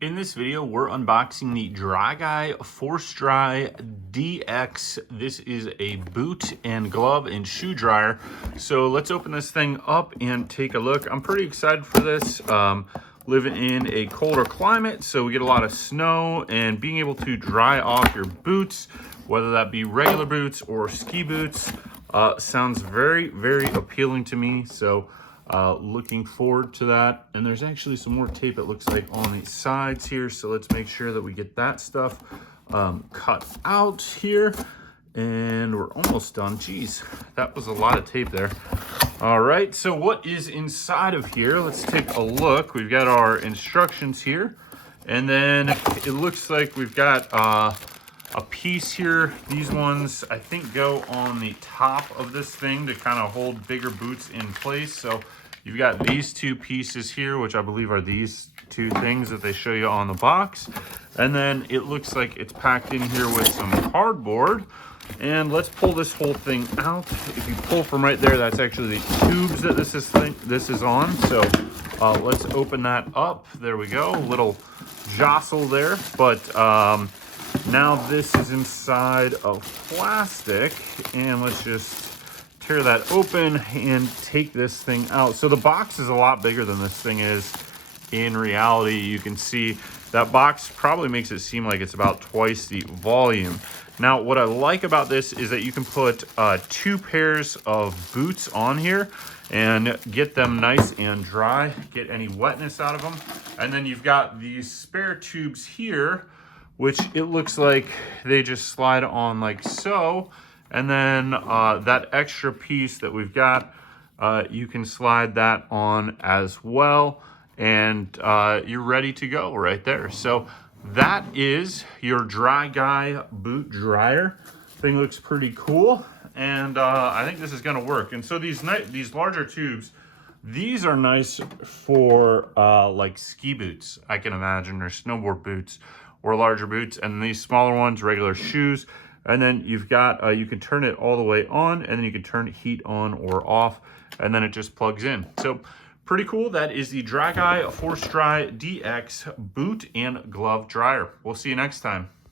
In this video, we're unboxing the Dry Guy Force Dry DX. This is a boot and glove and shoe dryer. So let's open this thing up and take a look. I'm pretty excited for this. Living in a colder climate, so we get a lot of snow, and being able to dry off your boots, whether that be regular boots or ski boots, sounds very, very appealing to me. So looking forward to that. And there's actually some more tape, it looks like, on the sides here, so let's make sure that we get that stuff cut out here. And we're almost done. Geez, that was a lot of tape there. All right, so what is inside of here? Let's take a look. We've got our instructions here, and then it looks like we've got a piece here. These ones, I think, go on the top of this thing to kind of hold bigger boots in place. So you've got these two pieces here, which I believe are these two things that they show you on the box. And then it looks like it's packed in here with some cardboard. And let's pull this whole thing out. If you pull from right there, that's actually the tubes that this is on. So let's open that up. There we go. A little jostle there. But now this is inside of plastic. And let's just tear that open and take this thing out. So the box is a lot bigger than this thing is in reality. You can see that box probably makes it seem like it's about twice the volume. Now, what I like about this is that you can put 2 pairs of boots on here and get them nice and dry, get any wetness out of them. And then you've got these spare tubes here, which it looks like they just slide on like so. And then that extra piece that we've got, you can slide that on as well. And you're ready to go right there. So that is your Dry Guy boot dryer. Thing looks pretty cool, and I think this is going to work. And so these larger tubes, these are nice for like ski boots, I can imagine, or snowboard boots, or larger boots. And these smaller ones, regular shoes. And then you've got you can turn it all the way on, and then you can turn heat on or off, and then it just plugs in. So pretty cool. That is the Dry Guy Force Dry DX boot and glove dryer. We'll see you next time.